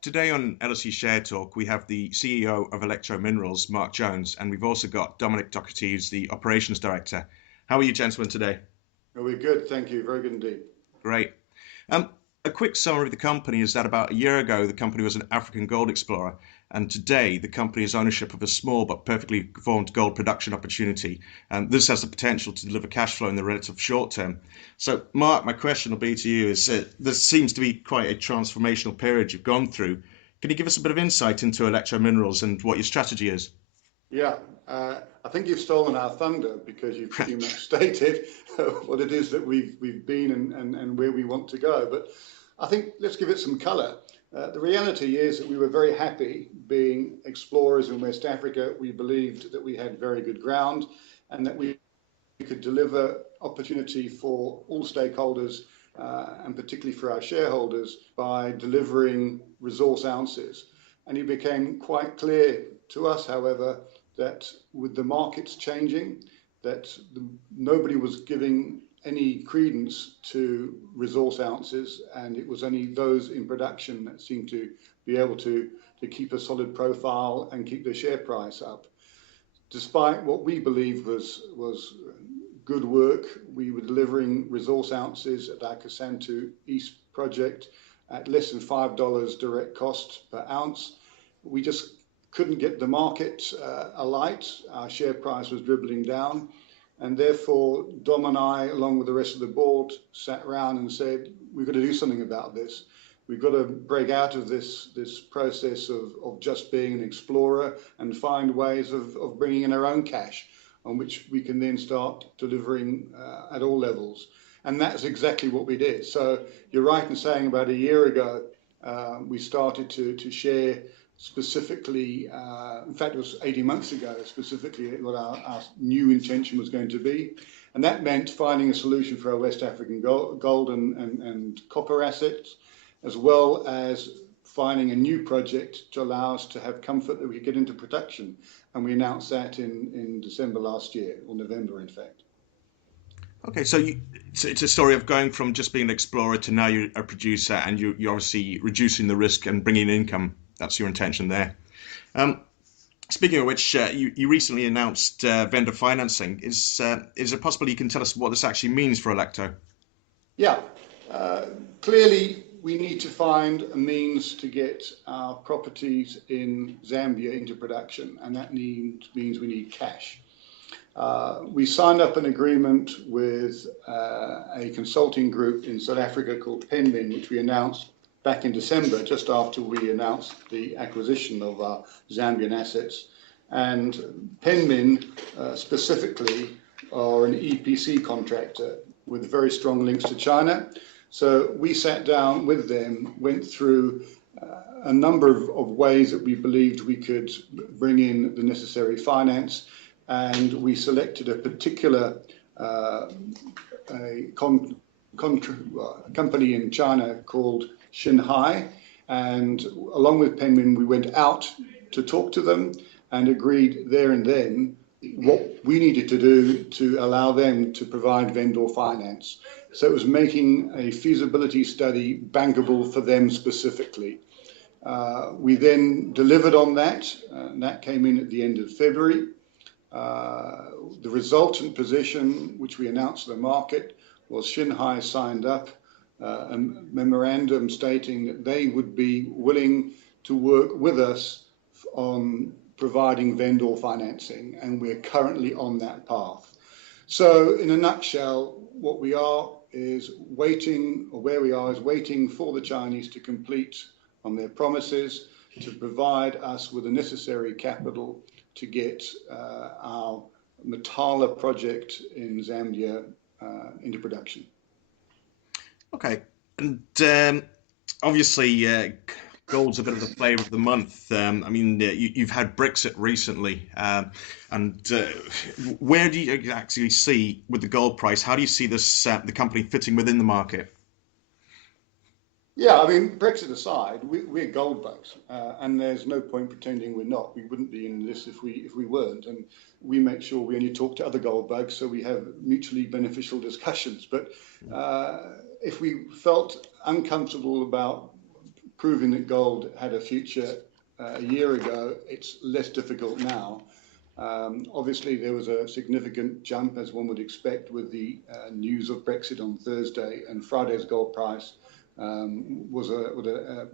Today on LSE Share Talk, we have the CEO of Alecto Minerals, Mark Jones, and we've also got Dominic Doherty, who's the Operations Director. How are you gentlemen today? We're good, thank you. Very good indeed. Great. Um, a quick summary of the company is that about a year ago, the company was an African gold explorer, and today the company has ownership of a small but perfectly formed gold production opportunity. And this has the potential to deliver cash flow in the relative short term. So, Mark, my question will be to you: is this seems to be quite a transformational period you've gone through. Can you give us a bit of insight into Electro Minerals and what your strategy is? Yeah, I think you've stolen our thunder because you've pretty much stated what it is that we've been and where we want to go. But I think let's give it some colour. The reality is that we were very happy being explorers in West Africa. We believed that we had very good ground and that we could deliver opportunity for all stakeholders and particularly for our shareholders by delivering resource ounces. And it became quite clear to us, however, that with the markets changing, that nobody was giving any credence to resource ounces, and it was only those in production that seemed to be able to keep a solid profile and keep their share price up. Despite what we believed was good work, we were delivering resource ounces at our Kasantu East project at less than $5 direct cost per ounce. We just couldn't get the market alight. Our share price was dribbling down. And therefore, Dom and I, along with the rest of the board, sat around and said, we've got to do something about this. We've got to break out of this process of just being an explorer and find ways of bringing in our own cash on which we can then start delivering at all levels. And that's exactly what we did. So you're right in saying about a year ago, we started to share specifically, in fact, it was 18 months ago, specifically what our new intention was going to be. And that meant finding a solution for our West African gold and copper assets, as well as finding a new project to allow us to have comfort that we could get into production. And we announced that in December last year, or November, in fact. Okay, so it's a story of going from just being an explorer to now you're a producer, and you're obviously reducing the risk and bringing in income. That's your intention there. Speaking of which, you recently announced vendor financing. Is it possible you can tell us what this actually means for Alecto? Yeah, clearly we need to find a means to get our properties in Zambia into production, and that means we need cash. We signed up an agreement with a consulting group in South Africa called Penmin, which we announced back in December, just after we announced the acquisition of our Zambian assets. And Penmin specifically are an EPC contractor with very strong links to China. So we sat down with them, went through a number of ways that we believed we could bring in the necessary finance, and we selected a particular company in China called Shanghai, and along with Penmin, we went out to talk to them and agreed there and then what we needed to do to allow them to provide vendor finance. So it was making a feasibility study bankable for them specifically. We then delivered on that, and that came in at the end of February. The resultant position, which we announced to the market, was Shanghai signed up a memorandum stating that they would be willing to work with us on providing vendor financing, and we're currently on that path. So in a nutshell, what we are is waiting, or where we are is waiting for the Chinese to complete on their promises to provide us with the necessary capital to get our Matala project in Zambia into production. Okay, and obviously gold's a bit of the flavour of the month. I mean, you've had Brexit recently, and where do you actually see with the gold price? How do you see this the company fitting within the market? Yeah, I mean, Brexit aside, we're gold bugs, and there's no point pretending we're not. We wouldn't be in this if we weren't, and we make sure we only talk to other gold bugs, so we have mutually beneficial discussions. But if we felt uncomfortable about proving that gold had a future a year ago. It's less difficult now. Obviously, there was a significant jump, as one would expect, with the news of Brexit on Thursday, and Friday's gold price was a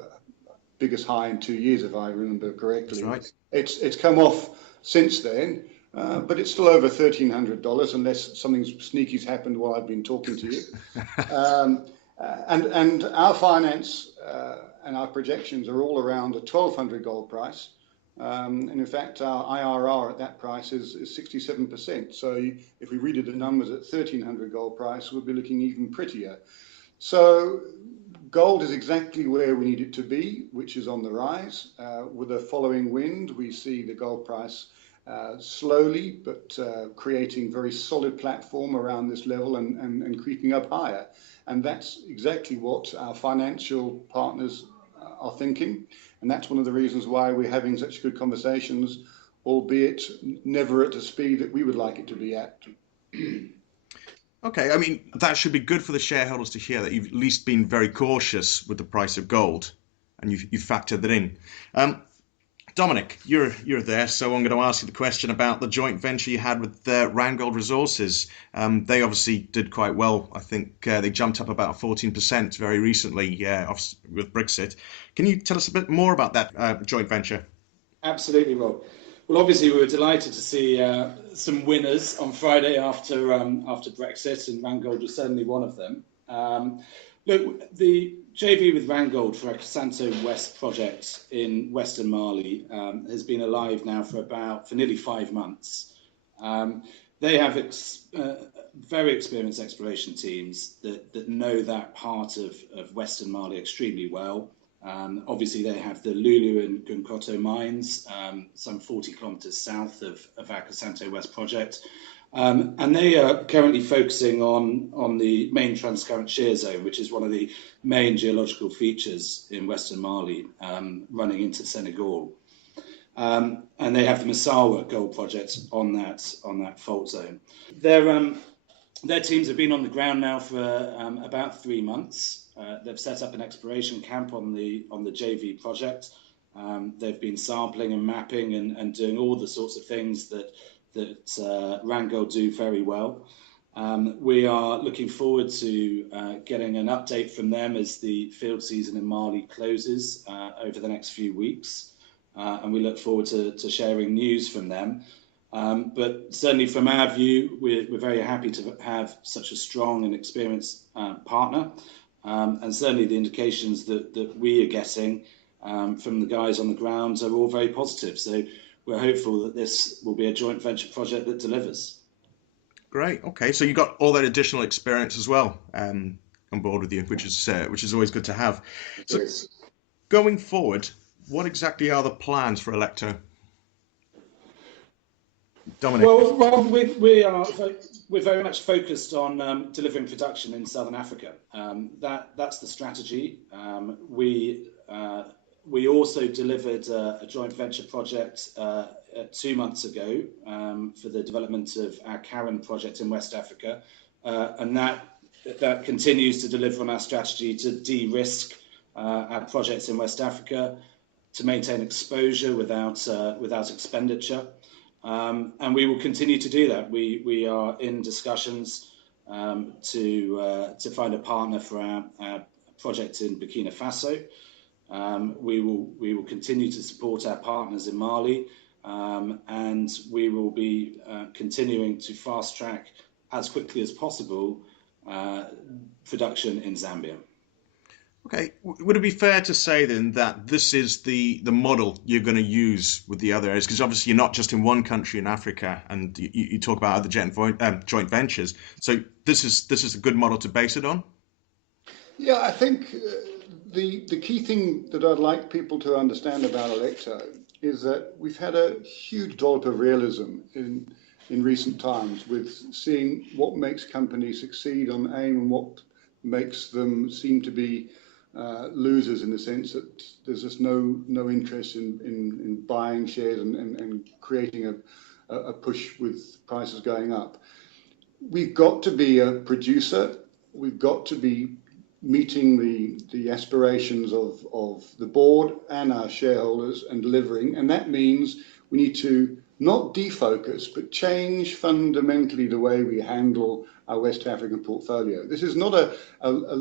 biggest high in 2 years, if I remember correctly. That's right. It's come off since then, but it's still over $1,300 unless something sneaky's happened while I've been talking to you. And our finance and our projections are all around a 1,200 gold price. And in fact, our IRR at that price is 67%. So if we redid the numbers at 1,300 gold price, we'll be looking even prettier. So gold is exactly where we need it to be, which is on the rise. With a following wind, we see the gold price slowly, but creating very solid platform around this level and creeping up higher. And that's exactly what our financial partners are thinking. And that's one of the reasons why we're having such good conversations, albeit never at the speed that we would like it to be at. Okay, I mean, that should be good for the shareholders to hear that you've at least been very cautious with the price of gold and you've factored that in. Dominic, you're there, so I'm going to ask you the question about the joint venture you had with Randsgold Resources. They obviously did quite well. I think they jumped up about 14% very recently with Brexit. Can you tell us a bit more about that joint venture? Absolutely, Rob. Well, obviously, we were delighted to see some winners on Friday after Brexit, and Randsgold was certainly one of them. Look, the JV with Randsgold for Santo West project in Western Mali has been alive now for nearly 5 months. They have very experienced exploration teams that know that part of Western Mali extremely well. Obviously, they have the Lulu and Gunkoto mines, some 40 kilometres south of our Santo West project. And they are currently focusing on the main transcurrent shear zone, which is one of the main geological features in Western Mali, running into Senegal. And they have the Massawa gold project on that fault zone. Their teams have been on the ground now for about 3 months. They've set up an exploration camp on the JV project. They've been sampling and mapping and doing all the sorts of things that Randsgold do very well. We are looking forward to getting an update from them as the field season in Mali closes over the next few weeks. And we look forward to sharing news from them. But certainly from our view, we're very happy to have such a strong and experienced partner. And certainly the indications that we are getting from the guys on the ground are all very positive. So we're hopeful that this will be a joint venture project that delivers. Great. Okay, so you got all that additional experience as well on board with you, which is always good to have. So going forward, what exactly are the plans for Alecto? Dominic. Well, Rob, we're very much focused on delivering production in Southern Africa. That's the strategy. We also delivered a joint venture project 2 months ago for the development of our Karen project in West Africa, and that continues to deliver on our strategy to de-risk our projects in West Africa, to maintain exposure without expenditure. And we will continue to do that. We are in discussions to find a partner for our project in Burkina Faso. We will continue to support our partners in Mali, and we will be continuing to fast track as quickly as possible production in Zambia. Okay, would it be fair to say then that this is the model you're going to use with the other areas? Because obviously you're not just in one country in Africa, and you talk about other joint ventures. So this is a good model to base it on? Yeah, I think the key thing that I'd like people to understand about Alecto is that we've had a huge dollop of realism in recent times with seeing what makes companies succeed on AIM and what makes them seem to be losers, in the sense that there's just no interest in buying shares and creating a push with prices going up. We've got to be a producer. We've got to be meeting the aspirations of the board and our shareholders and delivering. And that means we need to not defocus, but change fundamentally the way we handle our West African portfolio. This is not a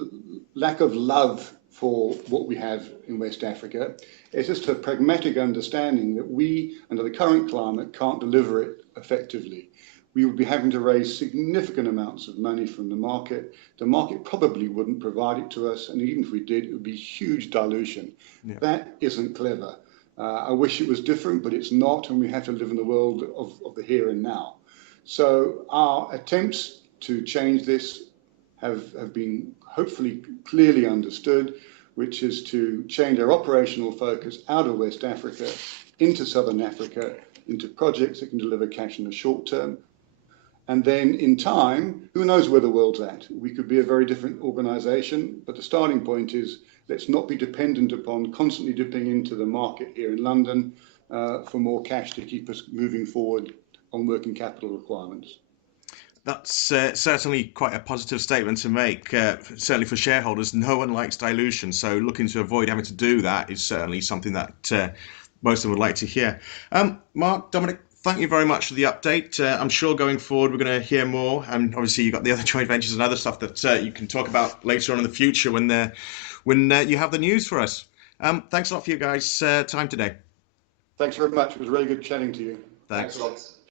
lack of love for what we have in West Africa. It's just a pragmatic understanding that we, under the current climate, can't deliver it effectively. We would be having to raise significant amounts of money from the market. The market probably wouldn't provide it to us, and even if we did, it would be huge dilution. Yeah. That isn't clever. I wish it was different, but it's not, and we have to live in the world of the here and now. So our attempts to change this have been hopefully clearly understood, which is to change our operational focus out of West Africa into Southern Africa, into projects that can deliver cash in the short term. And then in time, who knows where the world's at? We could be a very different organization, but the starting point is let's not be dependent upon constantly dipping into the market here in London for more cash to keep us moving forward on working capital requirements. That's certainly quite a positive statement to make, certainly for shareholders. No one likes dilution, so looking to avoid having to do that is certainly something that most of them would like to hear. Mark, Dominic, thank you very much for the update. I'm sure going forward we're going to hear more, and obviously you've got the other joint ventures and other stuff that you can talk about later on in the future when you have the news for us. Thanks a lot for you guys' time today. Thanks very much. It was really good chatting to you. Thanks. Thanks a lot.